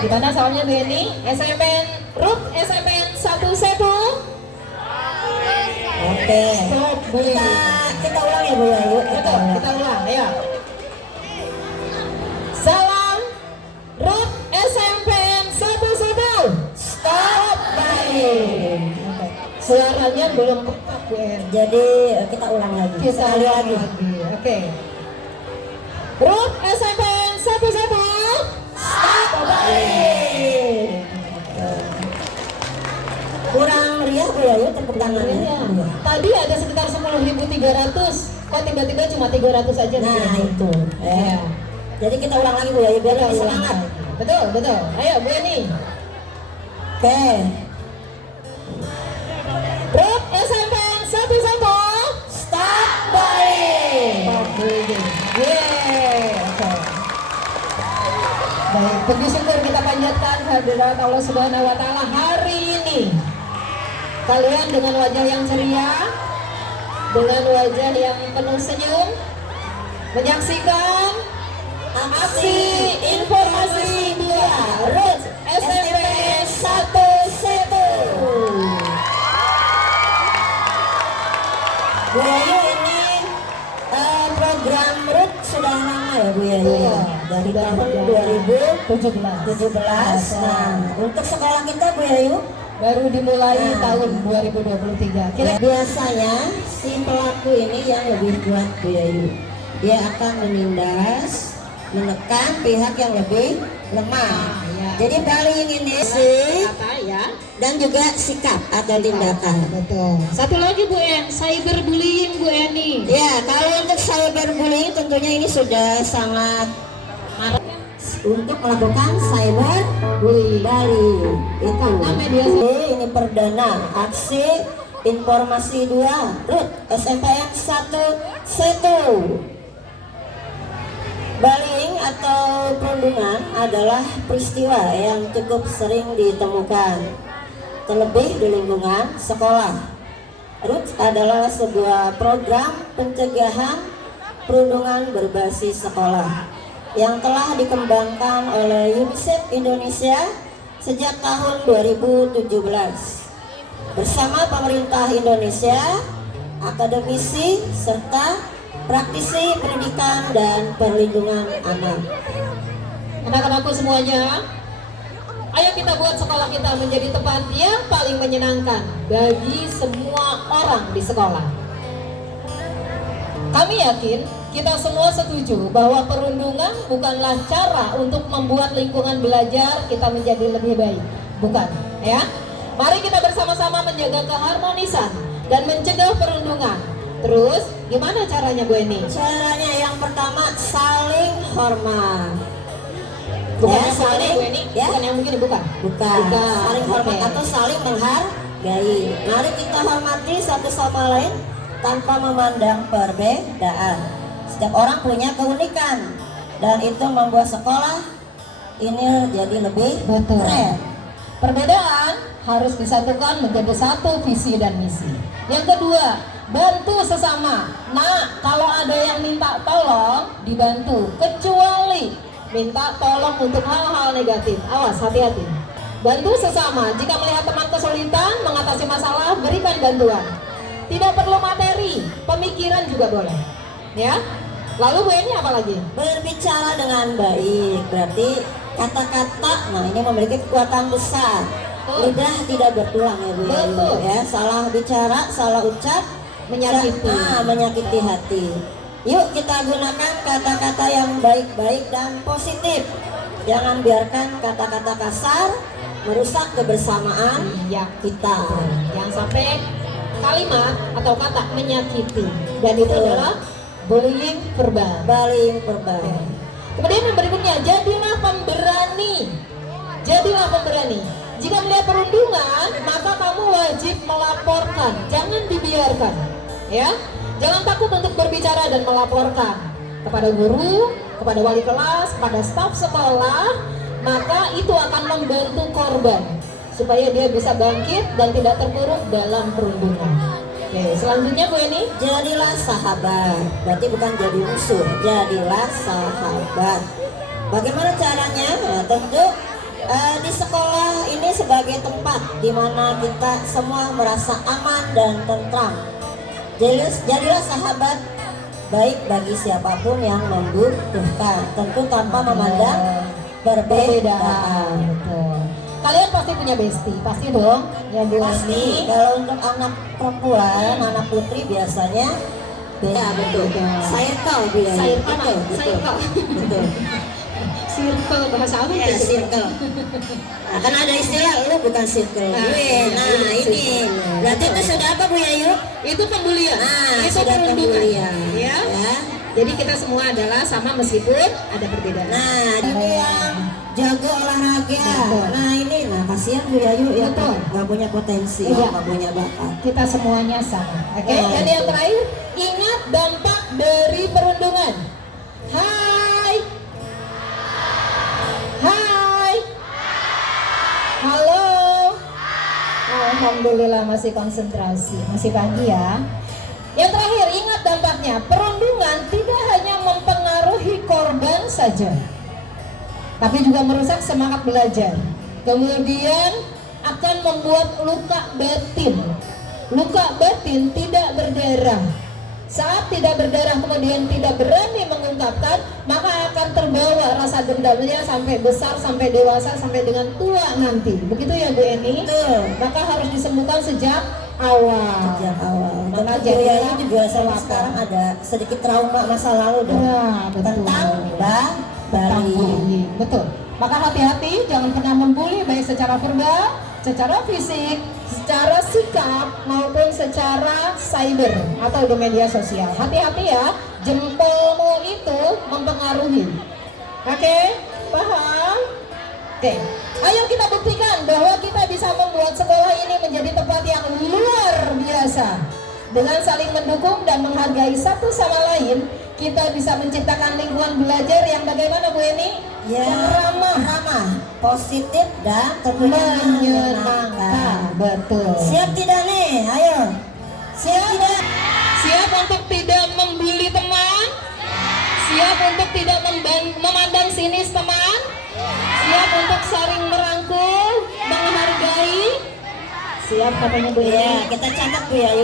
Gimana soalnya Bu Eni? SMN Ruth, SMN 1 Oke. Stop bullying. Kita ulang ya Bu ya, yuk. Betul, kita ulang, ayo. Salam Ruth, SMN 1. Stop bullying. Suaranya belum kepak Bu Eni. Jadi kita ulang lagi. Kita Sekali ulang lagi. lagi. Oke. Ruth, SMN 1. Stop bullying. Kurang meriah Bu ya, yuk tepuk tangannya. Iya. Tadi ada sekitar 10.300. Kok tiba-tiba cuma 300 aja? Nah itu. Iya. Jadi kita ulang lagi Bu ya, biar lebih semangat. Betul, betul. Ayo Bu Eni. Oke. Ruth, SMN 1. Stop bullying. Yeay. Oke. Baik, puji syukur kita panjatkan hadirat Allah Subhanahu wa taala hari ini. Kalian dengan wajah yang ceria, dengan wajah yang penuh senyum, menyaksikan aksi informasi 2 Ruth SMP 1. Bu Yayu, ini program RUT sudah lama ya Bu Yayu? Iya, Dari sudah tahun sejak 2017. Nah, untuk sekolah kita Bu Yayu, baru dimulai Nah. tahun 2023. biasanya si pelaku ini yang lebih kuat Bu Yayu. Dia akan menindas, menekan pihak yang lebih lemah. Ya. Jadi bullying ini sih Kata ya. dan juga sikap atau tindakan. Betul. Satu lagi Bu En, cyberbullying Bu Eni. Ya, kalau untuk cyberbullying tentunya ini sudah sangat marak untuk melakukan cyberbullying. Itu media ini perdana aksi informasi 2 RUT SMPN 1 Bullying atau perundungan adalah peristiwa yang cukup sering ditemukan, terlebih di lingkungan sekolah. RUT adalah sebuah program pencegahan perundungan berbasis sekolah yang telah dikembangkan oleh UNICEF Indonesia sejak tahun 2017 bersama pemerintah Indonesia, akademisi, serta praktisi pendidikan dan perlindungan anak. Anak-anakku semuanya, ayo kita buat sekolah kita menjadi tempat yang paling menyenangkan bagi semua orang di sekolah. Kami yakin kita semua setuju bahwa perundungan bukanlah cara untuk membuat lingkungan belajar kita menjadi lebih baik. Bukan, ya. Mari kita bersama-sama menjaga keharmonisan dan mencegah perundungan. Terus, gimana caranya Bu Eni? Caranya yang pertama saling hormat. Bukan Ya, yang saling, Bu Eni? ya? Bukan yang begini, bukan? Bukan. Saling hormat Oke. atau saling menghargai. Mari kita hormati satu sama lain tanpa memandang perbedaan. Setiap orang punya keunikan dan itu membuat sekolah ini jadi lebih Betul. keren. Perbedaan harus disatukan menjadi satu visi dan misi. Yang kedua, bantu sesama. Nah, kalau ada yang minta tolong, dibantu. Kecuali minta tolong untuk hal-hal negatif. Awas, hati-hati. Bantu sesama. Jika melihat teman kesulitan mengatasi masalah, berikan bantuan. Tidak perlu materi, pemikiran juga boleh. Ya. Lalu Bu Eni apa lagi? Berbicara dengan baik, berarti kata-kata, nah ini memiliki kekuatan besar. Lidah tidak bertulang ya Bu ya. Betul. Ya, salah bicara, salah ucap Menyakiti. menyakiti hati. Yuk kita gunakan kata-kata yang baik-baik dan positif. Jangan biarkan kata-kata kasar merusak kebersamaan Iya. kita. Yang sampai kalimat atau kata menyakiti, dan itu Betul. adalah bullying verbal. Bullying verbal. Kemudian yang berikutnya, jadilah pemberani. Jadilah pemberani. Jika melihat perundungan, maka kamu wajib melaporkan. Jangan dibiarkan. Ya, jangan takut untuk berbicara dan melaporkan kepada guru, kepada wali kelas, kepada staf sekolah. Maka itu akan membantu korban supaya dia bisa bangkit dan tidak terpuruk dalam perundungan. Oke, selanjutnya Bu Eni. Jadilah sahabat, berarti bukan jadi musuh. Jadilah sahabat. Bagaimana caranya? Nah, tentu Di sekolah ini sebagai tempat di mana kita semua merasa aman dan tentram. Jadilah sahabat baik bagi siapapun yang membutuhkan, tentu tanpa memandang perbedaan. Betul. Kalian pasti punya bestie, pasti dong. Ya Bu Pasti Eni. kalau untuk anak perempuan, anak putri biasanya Ya, betul. Saya tahu Bu Yayu. Circle, circle. Betul. Circle bahasa apa Ya, itu? circle. Nah, kan ada istilah lu bukan circle gue. Nah, ini berarti itu sudah apa Bu Yayu? Itu pembulian. Nah, itu sudah perundungan. pembulian. Ya. Ya. Jadi kita semua adalah sama meskipun ada perbedaan. Nah, ini yang jago olahraga. Betul. Nah, ini kasihan Bu Yayu ya, Betul. nggak punya potensi, Iya. nggak punya bakat. Kita semuanya sama. Oke. Nah, Dan yang terakhir, ingat dampak dari perundungan. Hai. Hai. Halo. Alhamdulillah masih konsentrasi, masih pagi ya. Yang terakhir, ingat dampaknya. Perundungan tidak hanya mempengaruhi korban saja, tapi juga merusak semangat belajar. Kemudian akan membuat luka batin. Luka batin tidak berdarah. Saat tidak berdarah kemudian tidak berani mengungkapkan, maka akan terbawa rasa dendamnya sampai besar, sampai dewasa, sampai dengan tua nanti. Begitu ya Bu Eni? Betul. Maka harus disembuhkan sejak awal. Sejak awal. Maka Tentu Bu jadilah Yayu juga sampai pelapor. sekarang ada sedikit trauma masa lalu dong. Nah, betul. Tentang Tentang bullying. bullying. Betul. Maka hati-hati, jangan pernah membuli baik secara verbal, secara fisik, secara sikap maupun secara cyber atau di media sosial. Hati-hati ya, jempolmu itu mempengaruhi. Oke, paham? Oke, ayo kita buktikan bahwa kita bisa membuat sekolah ini menjadi tempat yang luar biasa. Dengan saling mendukung dan menghargai satu sama lain, kita bisa menciptakan lingkungan belajar yang bagaimana Bu Eni? Ya, Yang ramah, positif dan tentunya menyenangkan. Betul. Siap tidak nih? Ayo. Siap tidak? Siap untuk tidak membuli teman? Siap untuk tidak memandang sinis teman? Siap untuk saling merangkul, menghargai? Siap katanya Bu Ya, Eni. kita catat Bu Yayu